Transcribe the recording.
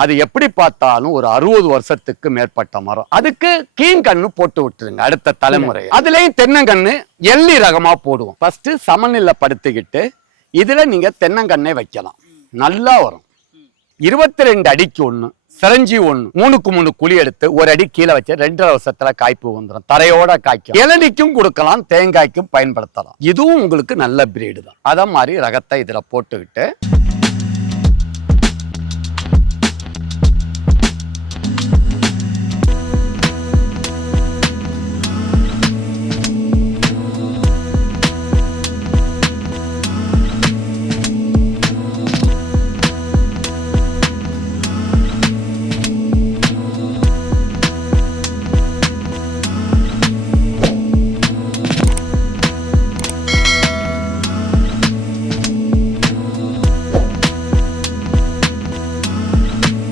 அது எப்படி பார்த்தாலும் ஒரு அறுபது வருஷத்துக்கு மேற்பட்ட மரம். அதுக்கு கீங்கண்ணு போட்டு விட்டுருங்க அடுத்த தலைமுறை. அதுலயும் தென்னங்கண்ணு எள்ளி ரகமா போடுவோம். ஃபர்ஸ்ட் சமநிலைப்படுத்திக்கிட்டு இதுல நீங்க தென்னங்கண்ணை வைக்கலாம். நல்லா வரும். இருபத்தி ரெண்டு அடிக்கு ஒண்ணு சிரஞ்சி ஒண்ணு மூணுக்கு மூணு குழி எடுத்து ஒரு அடி கீழே வச்சு ரெண்டரை வருஷத்துல காய்ப்பு வந்துடும் தரையோட காய்க்கும். இளநிக்கும் கொடுக்கலாம் தேங்காய்க்கும் பயன்படுத்தலாம். இதுவும் உங்களுக்கு நல்ல பிரீடு தான். அத மாதிரி ரகத்தை இதுல போட்டுக்கிட்டு